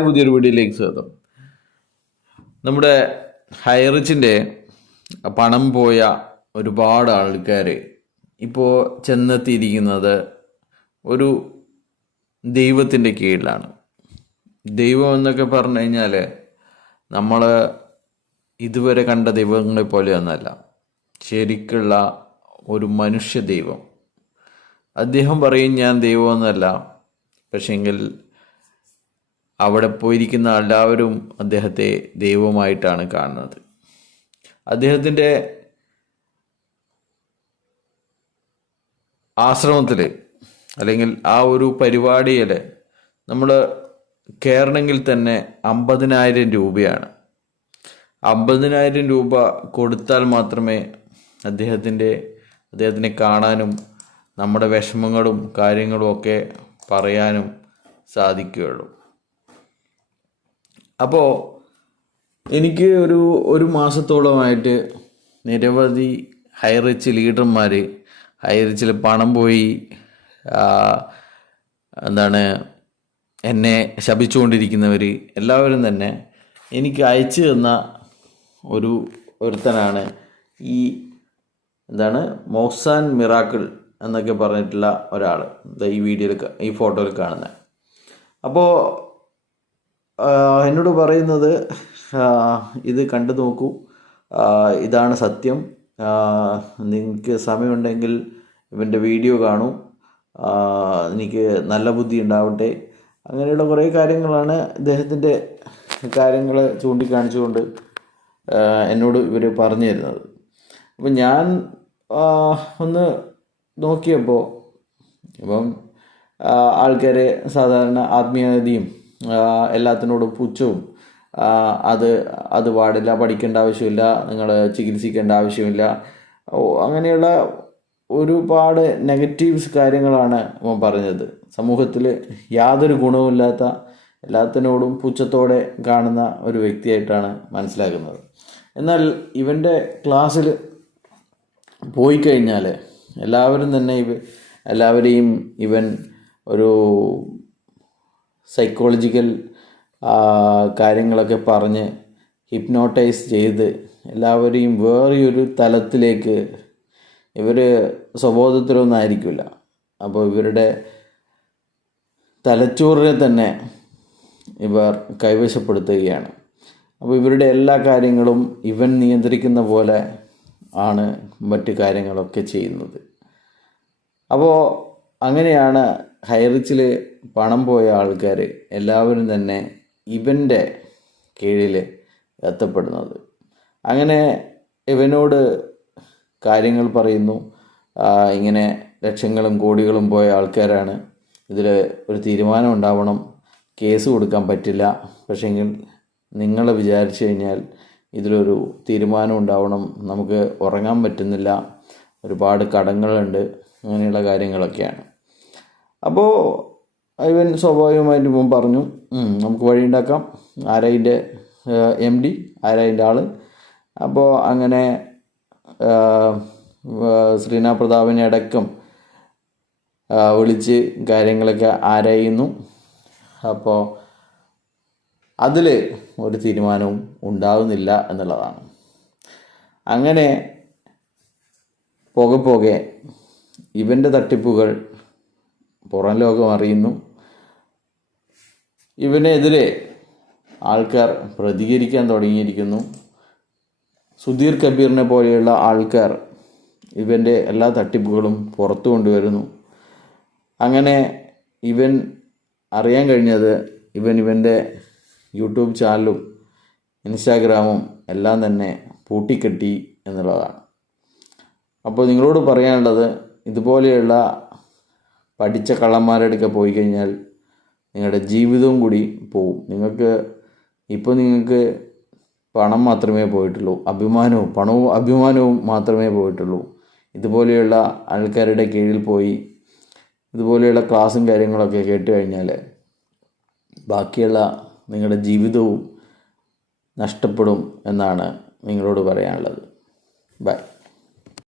പുതിയൊരു വീഡിയോയിലേക്ക് സ്വാഗതം. നമ്മുടെ ഹൈറിച്ചിൻ്റെ പണം പോയ ഒരുപാട് ആൾക്കാർ ഇപ്പോൾ ചെന്നെത്തിയിരിക്കുന്നത് ഒരു ദൈവത്തിൻ്റെ കീഴിലാണ്. ദൈവം എന്നൊക്കെ പറഞ്ഞു കഴിഞ്ഞാൽ നമ്മൾ ഇതുവരെ കണ്ട ദൈവങ്ങളെ പോലെയൊന്നല്ല, ശരിക്കുള്ള ഒരു മനുഷ്യ ദൈവം. അദ്ദേഹം പറയും ഞാൻ ദൈവമൊന്നുമല്ല, പക്ഷേങ്കിൽ അവിടെ പോയിരിക്കുന്ന എല്ലാവരും അദ്ദേഹത്തെ ദൈവമായിട്ടാണ് കാണുന്നത്. അദ്ദേഹത്തിൻ്റെ ആശ്രമത്തിൽ അല്ലെങ്കിൽ ആ ഒരു പരിപാടിയിൽ നമ്മൾ കയറണമെങ്കിൽ തന്നെ 50,000 രൂപയാണ്. 50,000 രൂപ കൊടുത്താൽ മാത്രമേ അദ്ദേഹത്തിനെ കാണാനും നമ്മുടെ വിഷമങ്ങളും കാര്യങ്ങളും ഒക്കെ പറയാനും സാധിക്കുകയുള്ളൂ. അപ്പോൾ എനിക്ക് ഒരു മാസത്തോളമായിട്ട് നിരവധി ഹൈറിച്ച് ലീഡർമാർ, ഹൈറിച്ചിൽ പണം പോയി എന്നെ ശപിച്ചുകൊണ്ടിരിക്കുന്നവർ എല്ലാവരും തന്നെ എനിക്ക് അയച്ചു തന്ന ഒരുത്തനാണ് ഈ മോക്സാൻ മിറാക്കിൾ എന്നൊക്കെ പറഞ്ഞിട്ടുള്ള ഒരാൾ, ഈ വീഡിയോയിൽ ഈ ഫോട്ടോയിൽ കാണുന്നത്. അപ്പോൾ എന്നോട് പറയുന്നത് ഇത് കണ്ടു നോക്കൂ, ഇതാണ് സത്യം, നിങ്ങൾക്ക് സമയമുണ്ടെങ്കിൽ ഇവൻ്റെ വീഡിയോ കാണൂ, എനിക്ക് നല്ല ബുദ്ധി ഉണ്ടാവട്ടെ, അങ്ങനെയുള്ള കുറേ കാര്യങ്ങളാണ് ഇദ്ദേഹത്തിൻ്റെ കാര്യങ്ങൾ ചൂണ്ടിക്കാണിച്ചുകൊണ്ട് എന്നോട് ഇവർ പറഞ്ഞു തരുന്നത്. അപ്പം ഞാൻ ഒന്ന് നോക്കിയപ്പോൾ ഇപ്പം ആൾക്കാരെ സാധാരണ ആത്മീയതയും എല്ലാത്തിനോടും പുച്ഛവും, അത് പാടില്ല, പഠിക്കേണ്ട ആവശ്യമില്ല, നിങ്ങൾ ചികിത്സിക്കേണ്ട ആവശ്യമില്ല, അങ്ങനെയുള്ള ഒരുപാട് നെഗറ്റീവ്സ് കാര്യങ്ങളാണ് അവൻ പറഞ്ഞത്. സമൂഹത്തിൽ യാതൊരു ഗുണവുമില്ലാത്ത, എല്ലാത്തിനോടും പുച്ഛത്തോടെ കാണുന്ന ഒരു വ്യക്തിയായിട്ടാണ് മനസ്സിലാക്കുന്നത്. എന്നാൽ ഇവൻ്റെ ക്ലാസ്സിൽ പോയി കഴിഞ്ഞാൽ എല്ലാവരെയും ഇവൻ ഒരു സൈക്കോളജിക്കൽ കാര്യങ്ങളൊക്കെ പറഞ്ഞ് ഹിപ്നോട്ടൈസ് ചെയ്ത് എല്ലാവരെയും വേറെയൊരു തലത്തിലേക്ക്, ഇവർ സ്വബോധത്തിലൊന്നും ആയിരിക്കില്ല, അപ്പോൾ ഇവരുടെ തലച്ചോറിനെ തന്നെ ഇവർ കൈവശപ്പെടുത്തുകയാണ്. അപ്പോൾ ഇവരുടെ എല്ലാ കാര്യങ്ങളും ഇവൻ നിയന്ത്രിക്കുന്ന പോലെ ആണ് മറ്റു കാര്യങ്ങളൊക്കെ ചെയ്യുന്നത്. അപ്പോൾ അങ്ങനെയാണ് ഹൈറിച്ചിൽ പണം പോയ ആൾക്കാർ എല്ലാവരും തന്നെ ഇവൻ്റെ കീഴിൽ എത്തപ്പെടുന്നത്. അങ്ങനെ ഇവനോട് കാര്യങ്ങൾ പറയുന്നു, ഇങ്ങനെ ലക്ഷങ്ങളും കോടികളും പോയ ആൾക്കാരാണ്, ഇതിൽ ഒരു തീരുമാനം ഉണ്ടാവണം, കേസ് കൊടുക്കാൻ പറ്റില്ല, പക്ഷേങ്കിൽ നിങ്ങൾ വിചാരിച്ചു കഴിഞ്ഞാൽ ഇതിലൊരു തീരുമാനം ഉണ്ടാവണം, നമുക്ക് ഉറങ്ങാൻ പറ്റുന്നില്ല, ഒരുപാട് കടങ്ങളുണ്ട്, അങ്ങനെയുള്ള കാര്യങ്ങളൊക്കെയാണ്. അപ്പോൾ ഇവൻ സ്വാഭാവികമായിട്ട് ഇവൻ പറഞ്ഞു നമുക്ക് വഴിയുണ്ടാക്കാം, ആരായിൻ്റെ MD, ആരായിൻ്റെ ആൾ. അപ്പോൾ അങ്ങനെ ശ്രീനാഥ് പ്രതാപിനെ അടക്കം വിളിച്ച് കാര്യങ്ങളൊക്കെ ആരായുന്നു. അപ്പോൾ അതിൽ ഒരു തീരുമാനവും ഉണ്ടാകുന്നില്ല എന്നുള്ളതാണ്. അങ്ങനെ പോകെ ഇവൻ്റെ തട്ടിപ്പുകൾ പുറം ലോകം അറിയുന്നു. ഇവനെതിരെ ആൾക്കാർ പ്രതികരിക്കാൻ തുടങ്ങിയിരിക്കുന്നു. സുധീർ കബീറിനെ പോലെയുള്ള ആൾക്കാർ ഇവൻ്റെ എല്ലാ തട്ടിപ്പുകളും പുറത്തു കൊണ്ടുവരുന്നു. അങ്ങനെ ഇവൻ അറിയാൻ കഴിഞ്ഞത് ഇവൻ്റെ യൂട്യൂബ് ചാനലും ഇൻസ്റ്റാഗ്രാമും എല്ലാം തന്നെ പൂട്ടിക്കെട്ടി എന്നുള്ളതാണ്. അപ്പോൾ നിങ്ങളോട് പറയാനുള്ളത്, ഇതുപോലെയുള്ള പഠിച്ച കള്ളന്മാരുടെ അടുക്ക പോയി കഴിഞ്ഞാൽ നിങ്ങളുടെ ജീവിതവും കൂടി പോവും. നിങ്ങൾക്ക് പണം മാത്രമേ പോയിട്ടുള്ളൂ, അഭിമാനവും മാത്രമേ പോയിട്ടുള്ളൂ. ഇതുപോലെയുള്ള ആൾക്കാരുടെ കീഴിൽ പോയി ഇതുപോലെയുള്ള ക്ലാസ്സും കാര്യങ്ങളൊക്കെ കേട്ട് കഴിഞ്ഞാൽ ബാക്കിയുള്ള നിങ്ങളുടെ ജീവിതവും നഷ്ടപ്പെടും എന്നാണ് നിങ്ങളോട് പറയാനുള്ളത്. ബൈ.